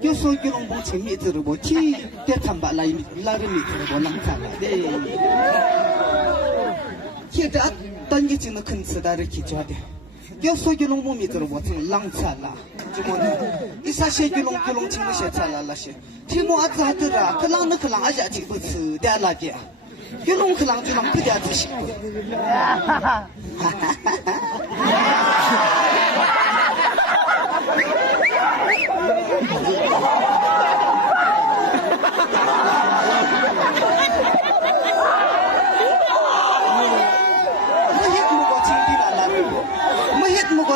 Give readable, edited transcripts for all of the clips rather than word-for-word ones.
就说给龙帮前面子了不？去别谈吧，来人面子了不？浪惨了的。现在当你真的肯吃的人去做的，就说给龙帮面子了不？真浪惨了，怎么呢？你啥些给龙真的些惨了那些，听我儿子还得了，可浪那可浪阿家就不吃的那边。给龙可浪就浪不点子行。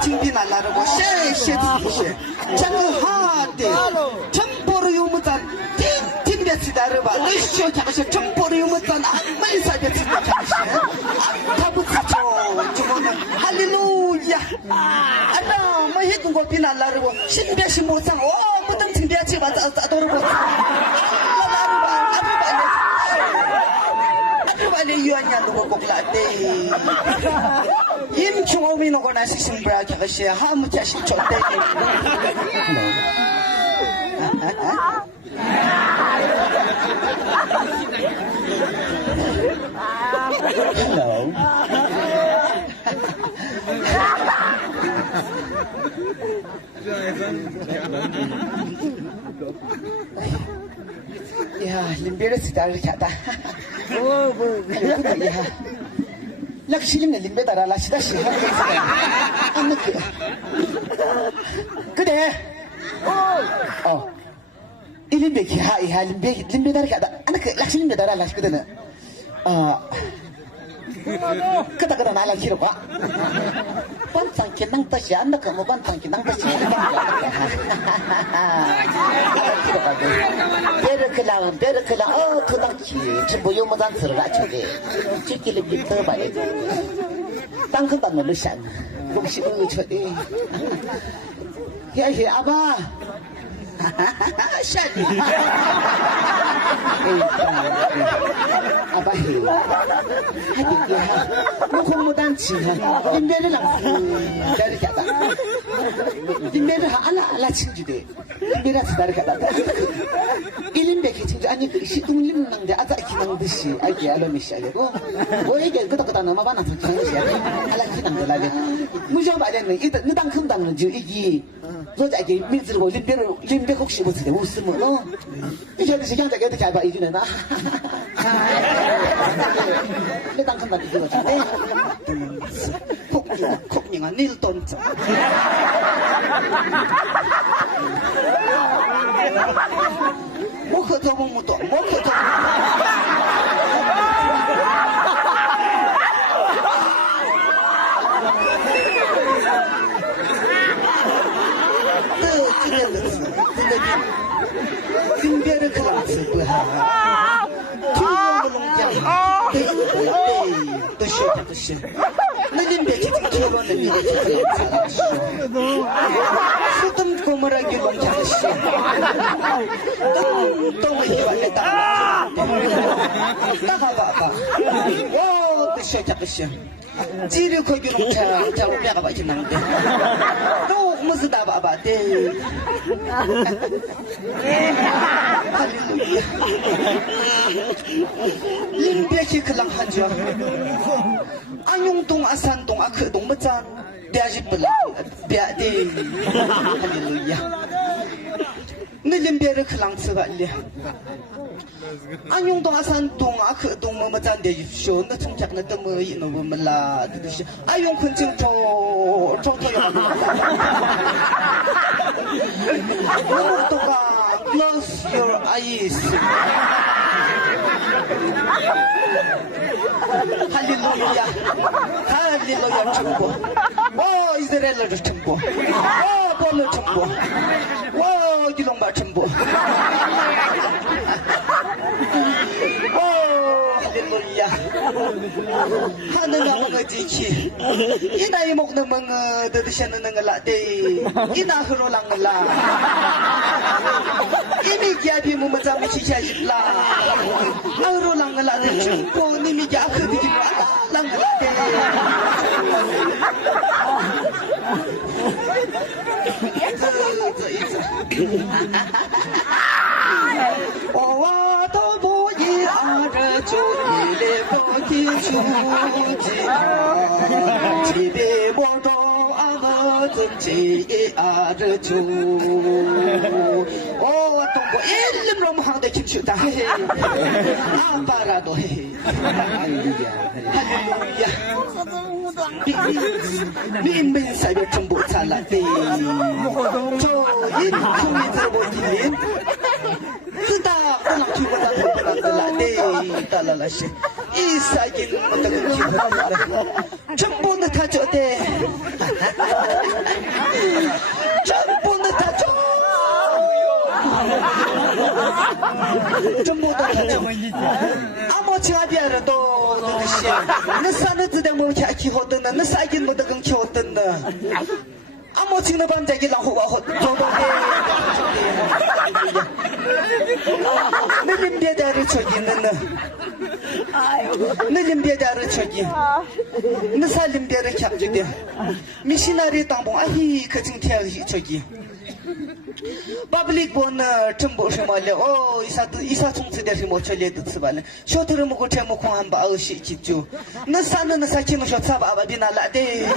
今天来了，我谢这个好的，真不是有么子，听别吃的吧？你说讲是真不是有么子，没啥别吃的讲是，他不吃错，怎么呢？哈利路亚！啊，那没听过别来了，我身边是么子？哦，不等听别吃吧，咋都是我。유한이야 누구 꼭라대 임충업이 누구나 시승부야 저것이 하무자 심초대 Hello 야 림베르스 다를 캬다 야 락실림네 림베다라 라시다시 안 느껴 그래 이림베기 하이하 림베다를 캬다 안 그 락실림베다라 라시거든 그다 나라 키로 봐 반창 기능 뜻이 안 나고 뭐 반창 기능 뜻이 키로 봐 베르클라 그당치 전부 요모단 들어가 저게 지키를 밑에 봐야 땅큰 땅을 넣으신 혹시 저기 야해 아바 샤니 아바 해 하디야 뭐 공무단 치하 인베를 랑 다르게 하다 인베를 알라 친주대 인베를 다르게 하다 일인백이 진짜 아니 그 시동림낭데 아자 기낭듯이 알게 알로미시 알고 뭐 이게 그다 넘어가나 저기시 알라 기낭들라게 무정 말에는 이다 너당 큰당은 저 이기 저자게 밀지고 림백 혹시 못해 웃으면 너 이제 시간 되게 어떻게 알바 이주네나 너당 큰당 이거 같은데 콕닝아 닐돈자 뭐 그저 뭐도 뭐 그저 림베르 클라스 부하 투용물롱장 뜨시 림베 지금 결혼을 미래 수dum 고무라기 롱장시 똥을 희와냈다 따가봐봐 오 뜨시 지르 거기 롱장 자오뼈가 맞지 나는데 또 무슨 다 봐봐 대 할렐루야 림베키 클랑 한죠 안용동 아산동 아크동 뭐짠 대아집불라 대아대 할렐루야 내 림베르 클랑 쓰갈래 안용동 아산동 아크동 뭐뭐짠 대입쇼 너 청착나 떠뭐 이놈 몰라 드듯이 아용 큰증 초토요 너무도가 close your eyes 할렐루야 할렐루야 청보 오 이스라엘로 청보 오 볼로 청보 오 기동바 청보 할렐루야 하늘가 먹어 지키 이나이 먹는 먹어 드드셔는 거라 데 이나 흐로랑 거라 이미 기아비 뭐뭐 잡으 시샤집라 흐로랑 거라 데 충고 님이 야 흐드기 랑 거라 데我都不一样这就一来不提出去记得我中俺们自己这就东国一零龙行的去去的阿巴拉多哈利路亚哈利路亚明明三月真不灿烂的就一空一直我一年知道不能去我的不能的来的到了那些一三一我的个机会真不能他觉得真不能他做真不能他做阿莫亲爱的都那些那三个字的我看起好的呢那三个我的更巧的呢阿莫亲的班在给老虎我做到的那人别在这抽烟呢那人别在这抽烟那啥人别在看着的米西那里当帮阿姨可真天抽烟public 본 정보什么了 이사 총수들 뭐 전례도 쓰발래 쇼트를 먹고 제목 한 바우시 집주 너 사는 사키는 쇼트 봐 비나라데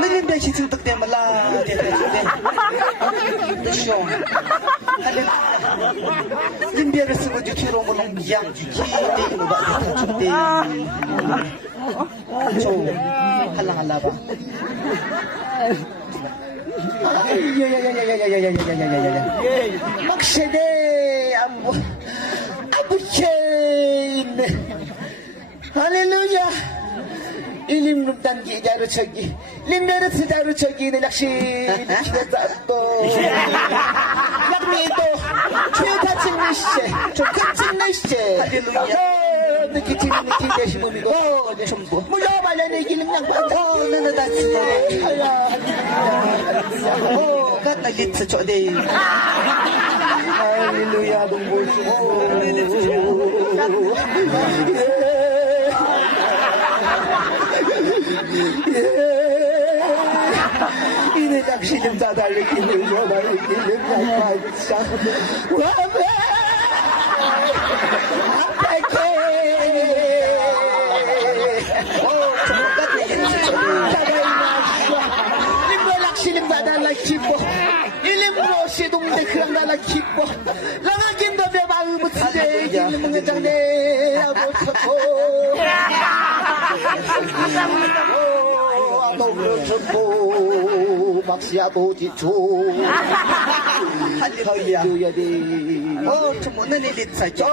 너는 배치 등등 때문에 대대대 쇼 할래 림비를 쓰고 뒤로 물론 양 주기 이거 봐 대 할랑할라 봐 막세대 아부케인 할렐루야 일림룸 단기 자루 저기 림베르트 자루 저기는 역시 기대다또 약미도 최다 찍내시제 조금 찍내시제 할렐루야 느끼 찍는 기대시 몸이고 전부 물려발려 내기는 양반 너는 다 찍어 갔다 리트 줘대 할렐루야 동보시고 이내 작시는 다 달리기는 여달리기는 약발사 와베 앞에게 달라 기뻐 일림으로 시동대 그랑 달라 기뻐 랑하긴 더벼 마음을 쓰제 이기는 먹는 장내 아버터고 아동을 전부 막시아도 지초 할렐루야 주문은 일리사죠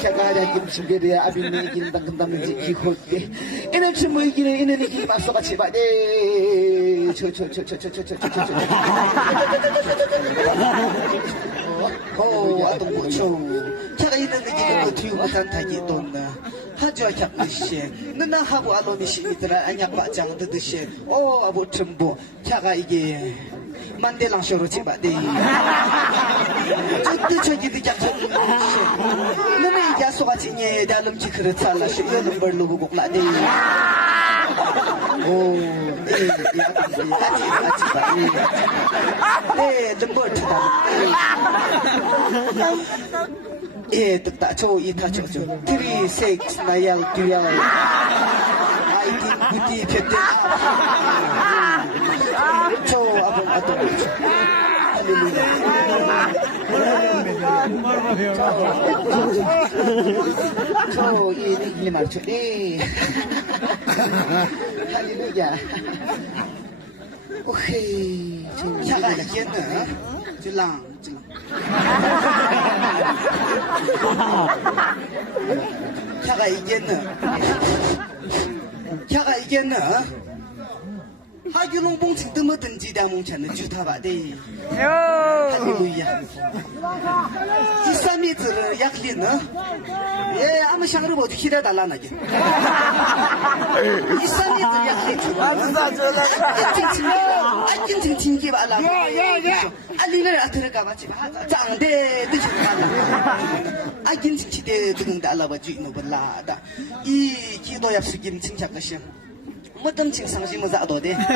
제가 김수계를 아비네 이기는 당근담지 기호때 이는 주무 이기는 이는 이기 맞서같이 봐네 아동 고쳐 제가 있는 이기는 뒤우마탄 타기 돈나 하주와 캡듯이 너나 하고 알로미 시미들아 아냐 빠장 듣듯이 아부 전부 제가 이게 만대랑 쇼로 집어대 저도 저기도 약속 너는 이게 소가지니 달음지 그렇잖아 시연은 벌로 보고 나대 네, 좀 멀티다. 예, 듣다, 저, 이타, 저, 3, 6, 나야, 두야. 아이디, 구디, 볕대. 저, 아동, 할렐루야. 저, 이 말초, 네. 할렐루야. 오케이. 샤가 이게는 질랑. 샤가 이게는 하기농 봉칭 뜨뭐든지 다 뭉쳤는 주타바데 할렐루야 이사미들을 약리는 예 아무 샹으로 보지 기대달라나게 이사미들 약리 찡찡찡찡 발라 알리를 아들까봐지 장대 뜻이 발라 아긴찡치대 등대 알아봐지 이노블라다 이 기도 약속임 칭찬 것이 뭐든 지금 상심 무사도 돼. 뭐든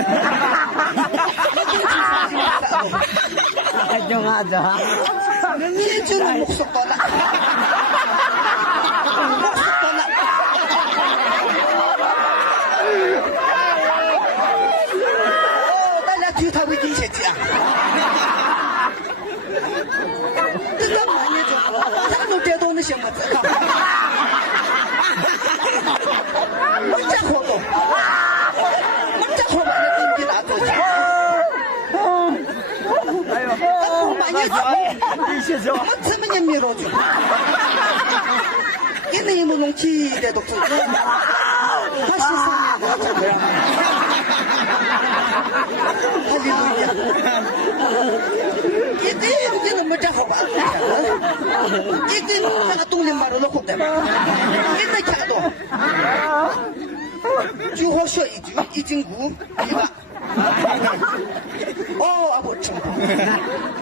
지금 상심 무사도. 정하자. 해주는 목속도 나. 목속도 나. 달라 뒤타고 있긴 새끼야. 뜨거 많이 해줘. 사람들 때도는 시험 같아. 문자 호도. 문자 호도 인기 나도. 많이 해줘. 어쩌면 밀어줘. 얘는 이모는 기대도 크고. 다시 살면 어쩌고요. 할렐루야. 이때는 문자 호가. 이때는 내가 똥님말로 놓고 때문에. 이때 차도. 菊花血一句一斤骨一把。哦，阿婆吃不，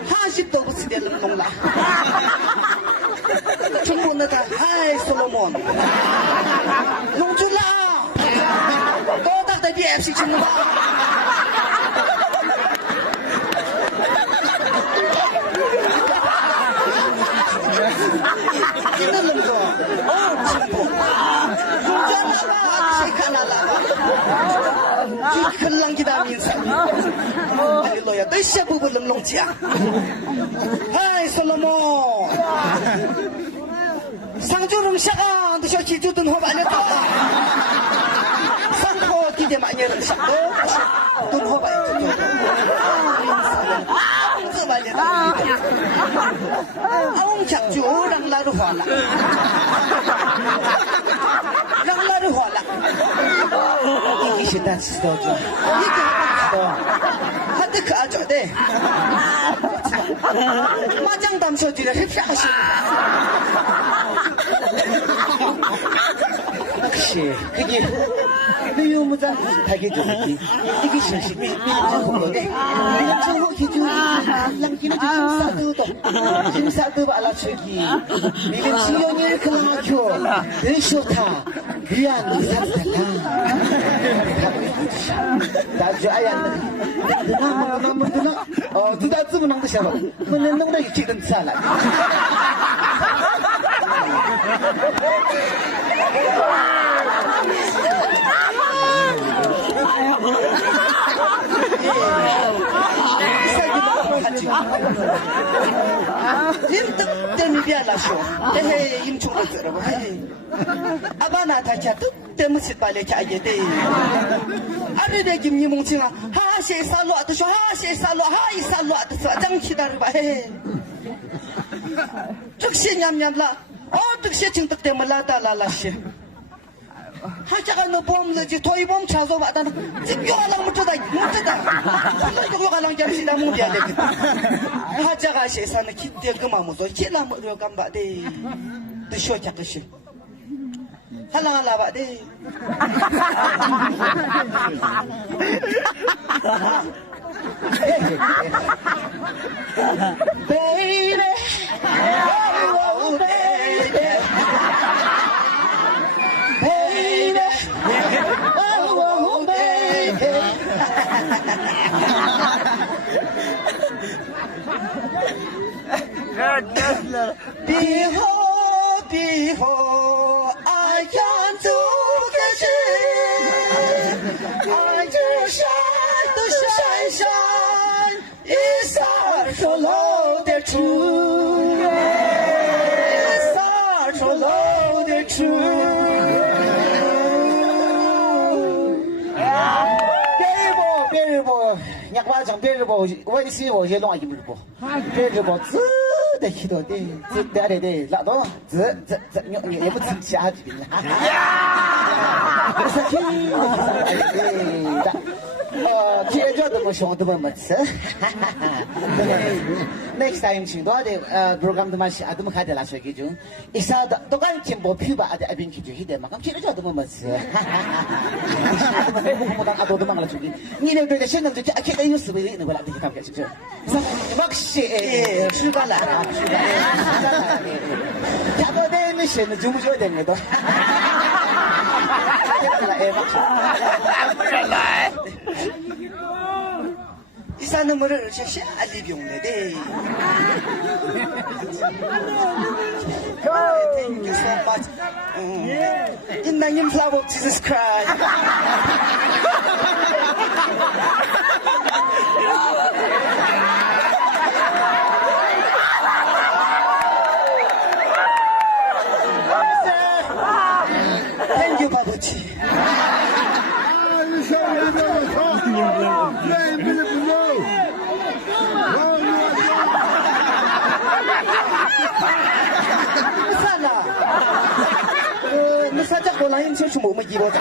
哈西都不吃点冷冻了。中国那个嗨，所罗门，弄住了，多大的别事情了吧？你的冷冻，哦，吃不，弄住了吧？谁看了吧？就很浪给他名声。할렐루야, 너 시야 부부 렁렁지야. 하이, 솔로몬. 상주름 샤가, 너 셔키 주든 호 말렸다. 상코 기대 마녀름 샤도, 돈 호 말렸다. 저 말렸다. 아웅 작주, 랑라루 화라. 랑라루 화라. 이게 시다 치도죠. 이게 하드 그 아저대 마장 담쳐지를 흡사하시 역시 그게 의무무장 다개주기 이게 실시 밀정호거든 밀정호 기준 랑기는 심사도 알아주기 밀림 신경일 클랑학교 늘쇼타 귀한 의사스다 나주 아얀 누나 두다 쯤은 한 듯이 하고 그는 농락이 기든 살아 임득 때문에 비알라쇼 에헤 임충을 들어봐 아바나 다키야 뜻 때문에 빨리 가게 돼 아르베 김니 뭉칭아 하시 살로 아드쇼 하시 살로 하이 살로 아드쇼 장 기다려봐 헤 즉시 냠냠라 즉시 증득 때문에 라다라라시 하자가 너 봄르지 토이봄 차서 받아나 지금 요가랑 못하다 요가랑 잠시나 못해야 되겠다 하자가 세상에 기대 그만 못어 기라 뭐려 감바데 너 쇼자듯이 할라 바데 baby oh baby baby oh baby behold I can't do I just shine the shine it's our solo the truth it's our solo the truth别日不nhạc hoa trong biệt bộ vậy xí bộ chế loại biệt bộ zứ để khi đó đi zứ để lạ đó zứ nhọ nhẹ bất chính xác gì là kia cho tụi mình sống tụi mình mất next time chúng tôi để program tụi mình sẽ tụi mình khai để làm sao cái chung ít sao tôi cái chuyện bộ phim bà để bên kia chung thì để mà không kia cho tụi mình mất không đang tụi mình làm chung你那对现在就家开的有思维的那个来的看不见是不是？莫是是吧啦？是吧？家到的没现在就不晓得那个。 이사는 뭐를 샤샤 알리비용네데. Thank you so much. In the name of Jesus Christ. Thank you, 바보지. nó sao chắc cô lấy em sẽ mua mà gì bao giờ